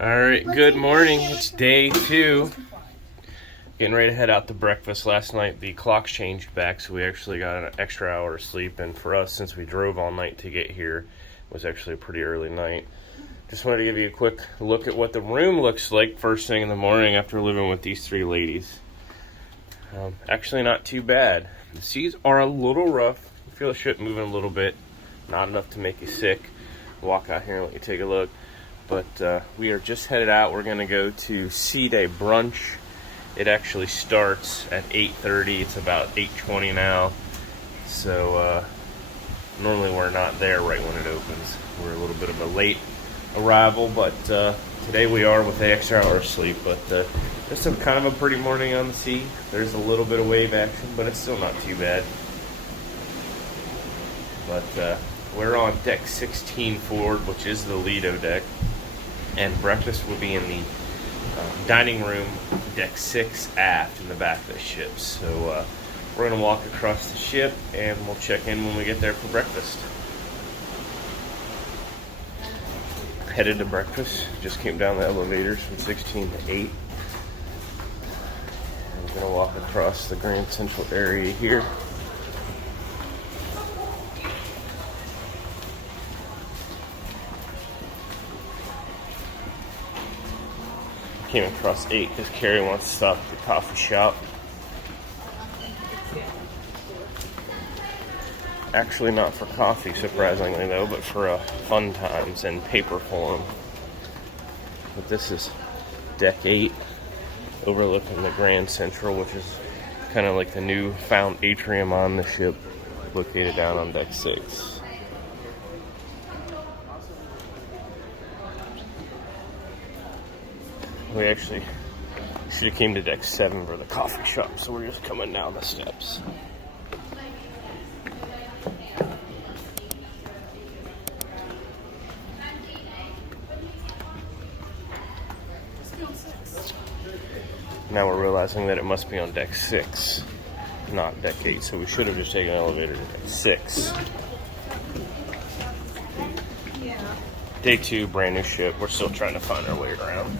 Alright, good morning. It's day 2. Getting ready to head out to breakfast. Last night the clocks changed back, so we actually got an extra hour of sleep. And for us, since we drove all night to get here, it was actually a pretty early night. Just wanted to give you a quick look at what the room looks like first thing in the morning after living with these 3 ladies. Actually not too bad. The seas are a little rough. You feel the ship moving a little bit. Not enough to make you sick. Walk out here and let you take a look. But we are just headed out. We're going to go to Sea Day brunch. It actually starts at 8:30. It's about 8:20 now. So normally we're not there right when it opens. We're a little bit of a late arrival, but today we are with the extra hour of sleep. But it's kind of a pretty morning on the sea. There's a little bit of wave action, but it's still not too bad. But we're on deck 16 forward, which is the lido deck. And breakfast will be in the dining room, deck 6 aft in the back of the ship. So we're going to walk across the ship and we'll check in when we get there for breakfast. Headed to breakfast. Just came down the elevators from 16 to 8. I'm going to walk across the Grand Central area here. Came across 8 because Carrie wants to stop at the coffee shop. Actually not for coffee, surprisingly though, but for fun times and paper form. But this is deck 8, overlooking the Grand Central, which is kind of like the new found atrium on the ship, located down on deck 6. We actually should have came to deck 7 for the coffee shop, so we're just coming down the steps. Now we're realizing that it must be on deck 6, not deck 8, so we should have just taken an elevator to deck 6. Day 2, brand new ship. We're still trying to find our way around.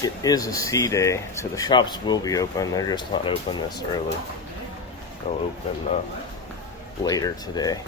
It is a sea day, so the shops will be open. They're just not open this early. They'll open later today.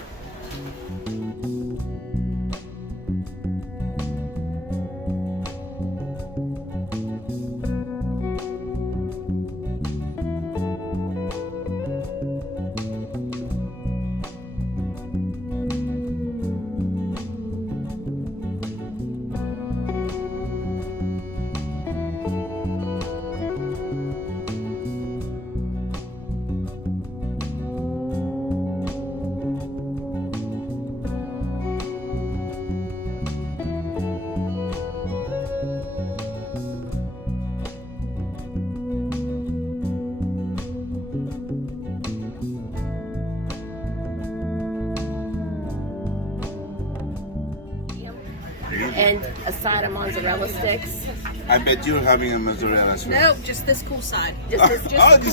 And a side of mozzarella sticks. I bet you're having a mozzarella as well. No, just this cool side. Just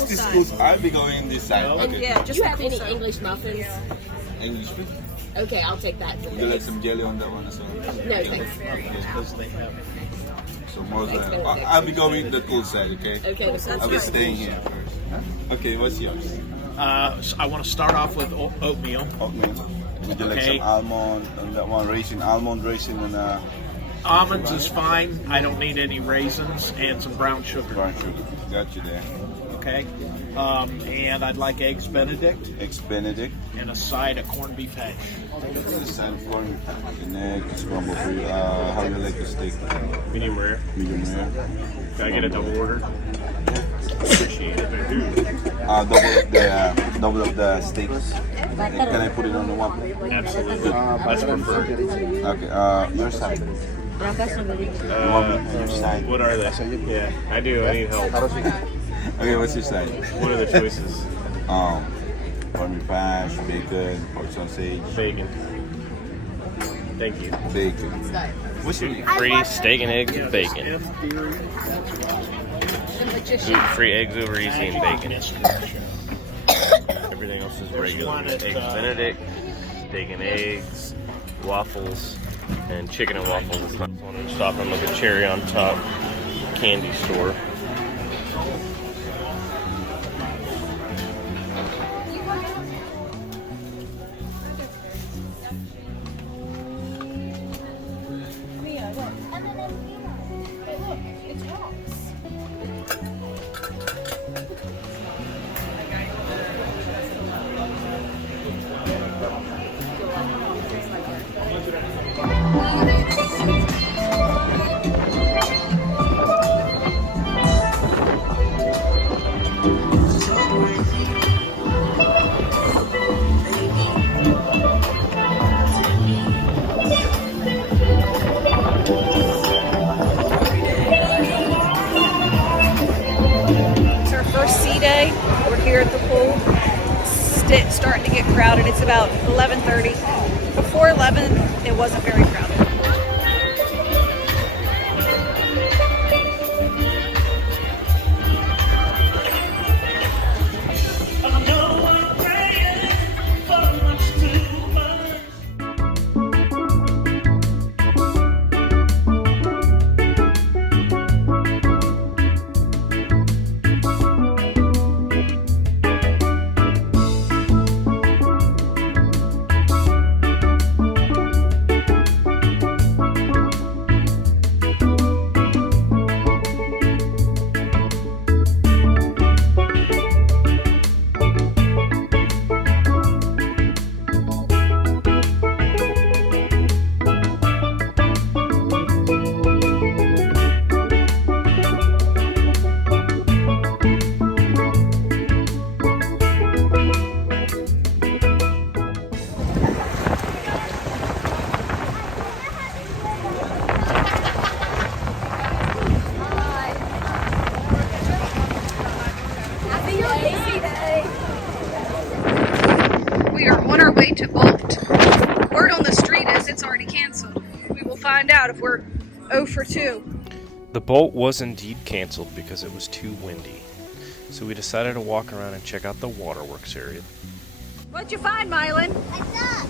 This cool. I'll be going this side. And Okay. Yeah, do just you the have cool any side. English muffins? English food. Okay, I'll take that. Would you like some jelly on that one as well? No, thanks. So mozzarella. I'll be going the cool side, okay? Okay, the I'll be staying here first. Okay, what's yours? So I want to start off with oatmeal. Oatmeal. Would you like Okay. some almond on that one? Almond raisin and Almonds is fine. I don't need any raisins and some brown sugar. brown sugar. Got you there. Okay. And I'd like eggs Benedict Eggs Benedict. and a side of corned beef hash. This side of corn, an egg, scrambled for you. How do you like the steak? Medium rare. Medium rare. Can I get a double order? Appreciate it. Double of the steaks. Can I put it on the one plate? Absolutely. That's preferred. Okay. Your side. You want me on your side? What are they? Yeah, I do. I need help. Okay, what's your side? What are the choices? Corned beef hash, bacon, pork sausage, Bacon. Thank you. bacon. What's your name? Free steak and eggs with bacon. Gluten-free eggs over easy and bacon. Everything else is regular. Eggs Benedict, bacon eggs, waffles, and chicken and waffles. It's not fun to stop and look at cherry on top candy store. Here at the pool. It's starting to get crowded. It's about 11:30. Before 11, it wasn't very crowded. To Bolt. Word on the street is it's already canceled. We will find out if we're 0 for 2. The Bolt was indeed canceled because it was too windy. So we decided to walk around and check out the waterworks area. What'd you find, Mylan? What's up?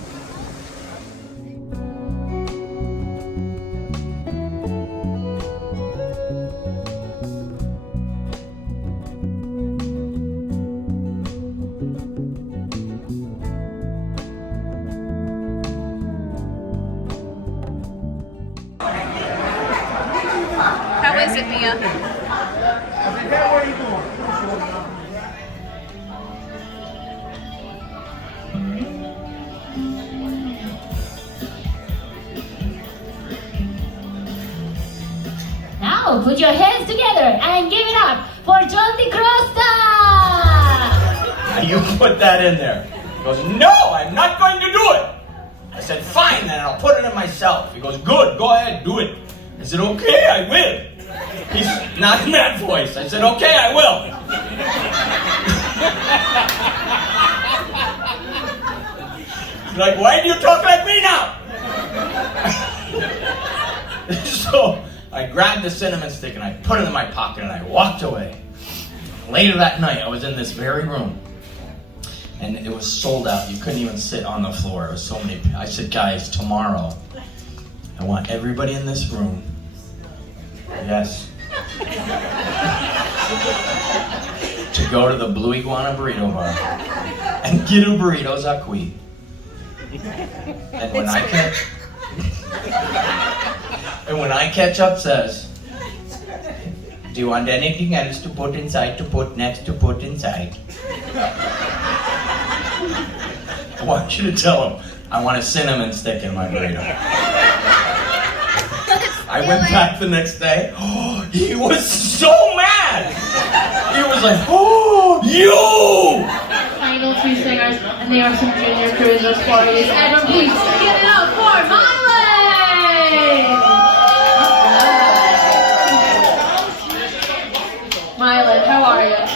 How is it, Mia? Now put your hands together and give it up for John the Crosta! You put that in there. He goes, no, I'm not going to do it. I said, fine, then I'll put it in myself. He goes, good, go ahead, do it. I said, okay, I will. He's not in that voice. I said, okay, I will. He's like, why do you talk like me now? So I grabbed the cinnamon stick and I put it in my pocket and I walked away. Later that night, I was in this very room. And it was sold out. You couldn't even sit on the floor. It was so many. I said, guys, tomorrow, I want everybody in this room, yes, to go to the Blue Iguana Burrito Bar and get a burritos aquí. And when I catch up, says, do you want anything else to put inside, to put next, to put inside? I want you to tell him, I want a cinnamon stick in my burrito. I went back the next day. Oh, he was so mad. He was like, oh, you! Final 2 singers, and they are some junior cruisers parties. Everyone, please give it up for Mylan! Mylan, how are you?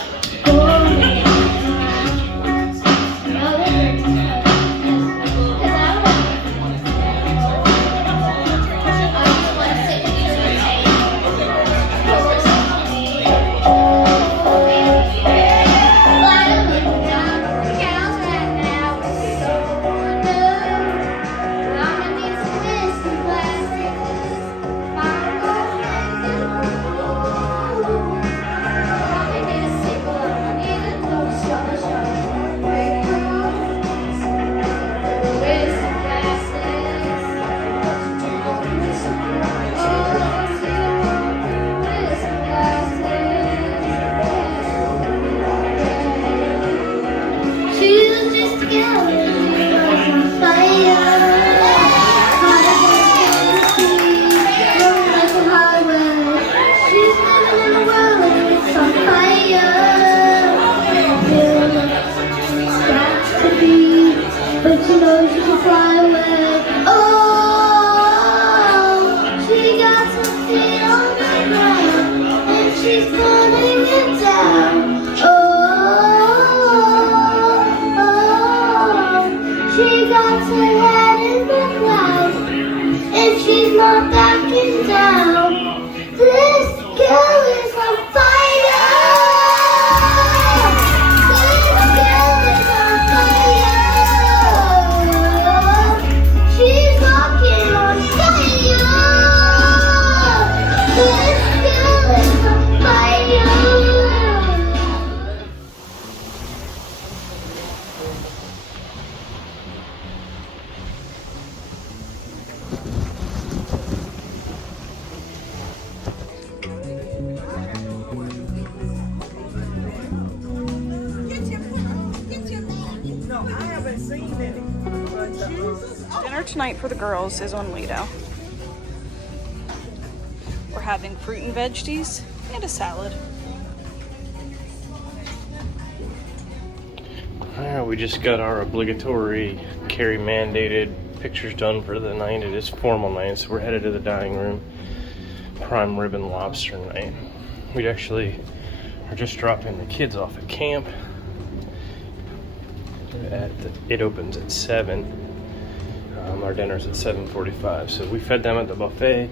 and she's not backing down. This girl is on fire. This girl is on fire. She's walking on fire. This girl is on fire. Dinner tonight for the girls is on Lido. We're having fruit and veggies and a salad. Alright, we just got our obligatory Carrie mandated pictures done for the night. It is formal night, so we're headed to the dining room. Prime rib and lobster night. We actually are just dropping the kids off at camp. It opens at 7. Our dinner's at 7:45, so we fed them at the buffet.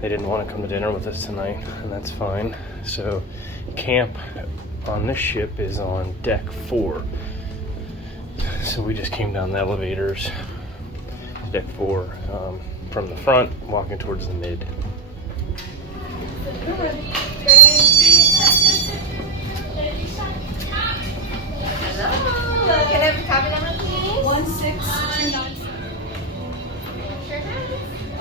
They didn't want to come to dinner with us tonight, and that's fine. So camp on this ship is on deck 4. So we just came down the elevators, deck 4, from the front, walking towards the mid. Can I have a copy number, please? 1629.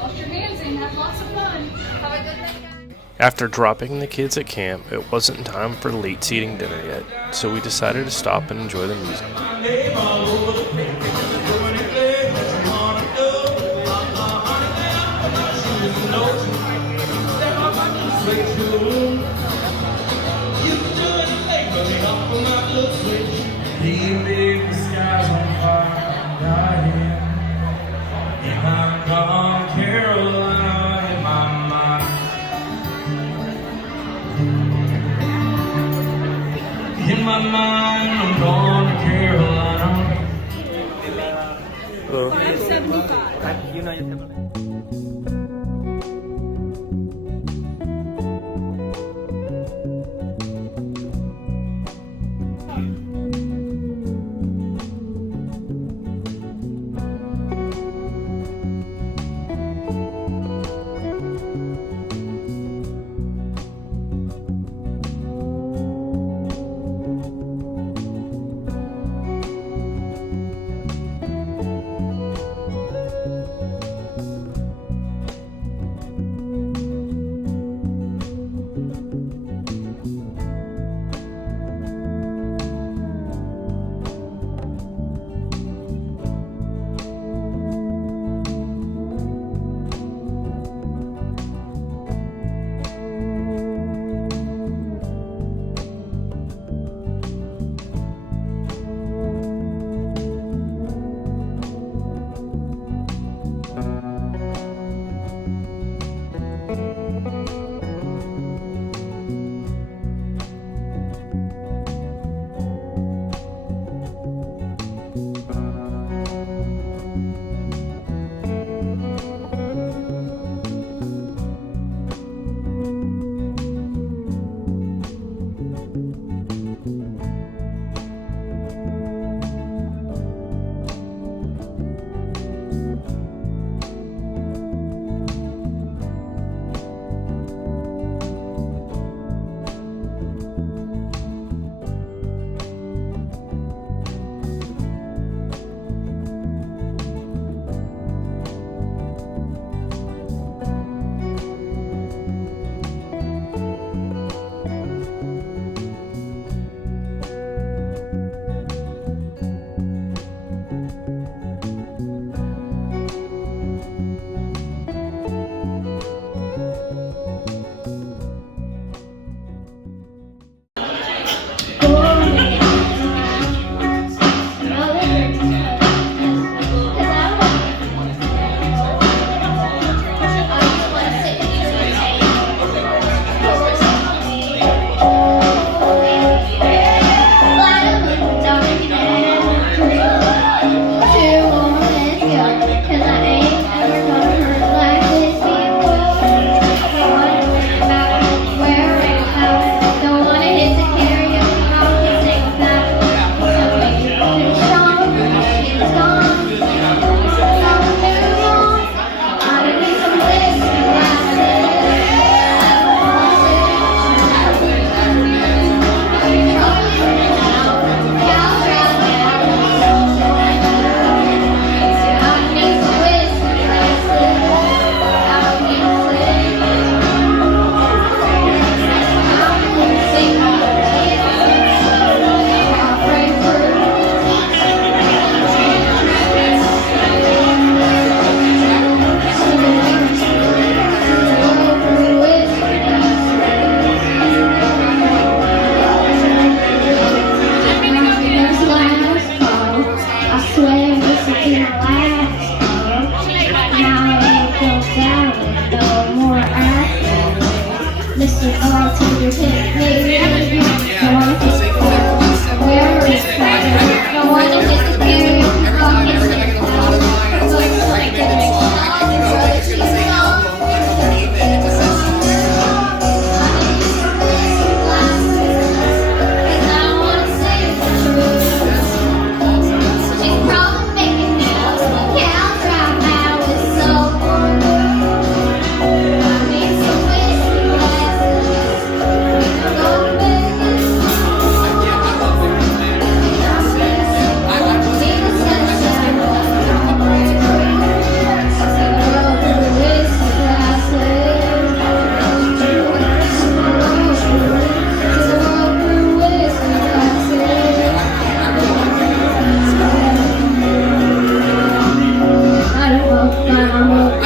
Wash your hands and have lots of fun. Have a good night, guys. After dropping the kids at camp, it wasn't time for late seating dinner yet, so we decided to stop and enjoy the music. In my mind, I'm going to Carolina. Hello. 575. Bye.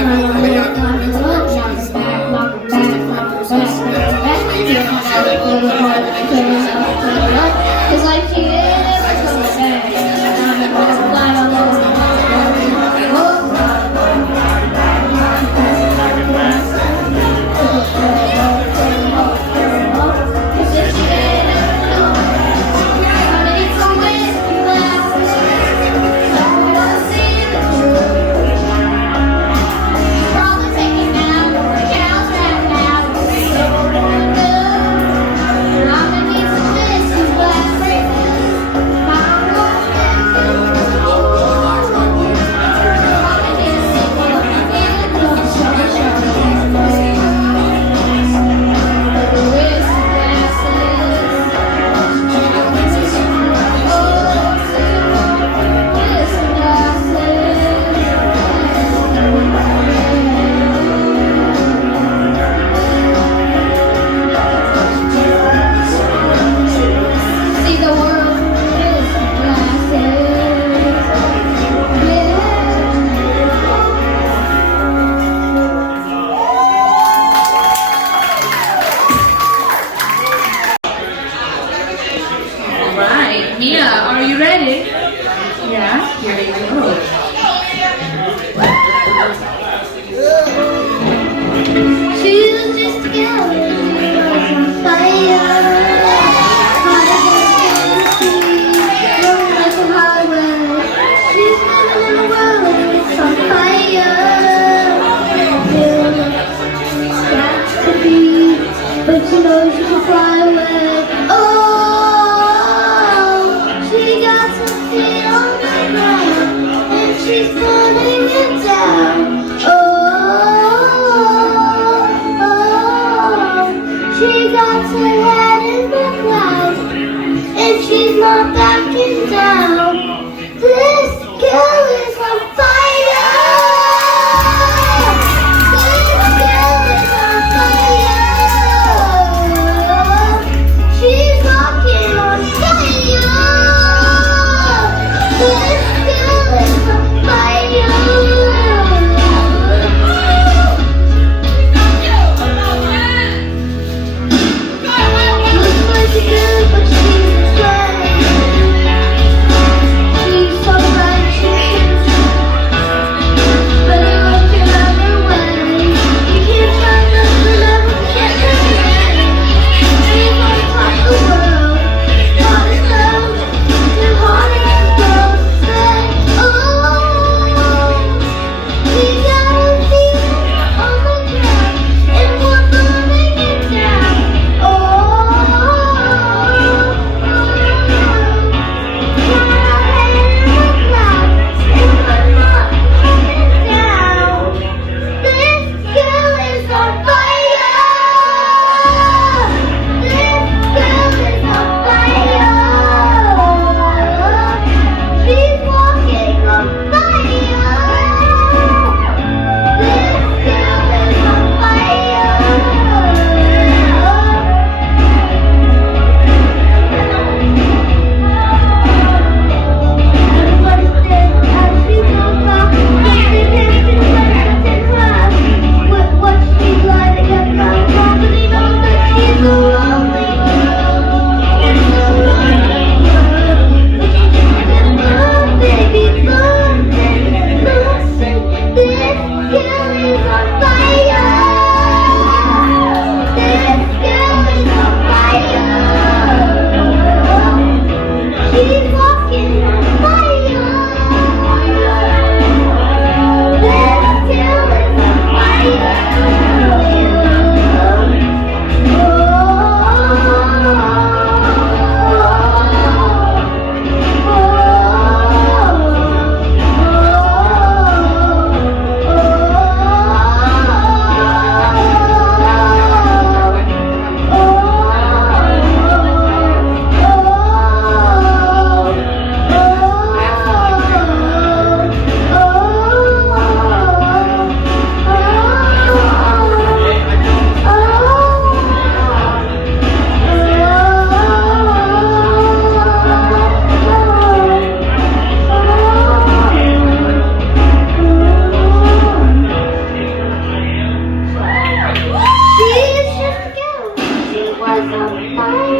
so fine.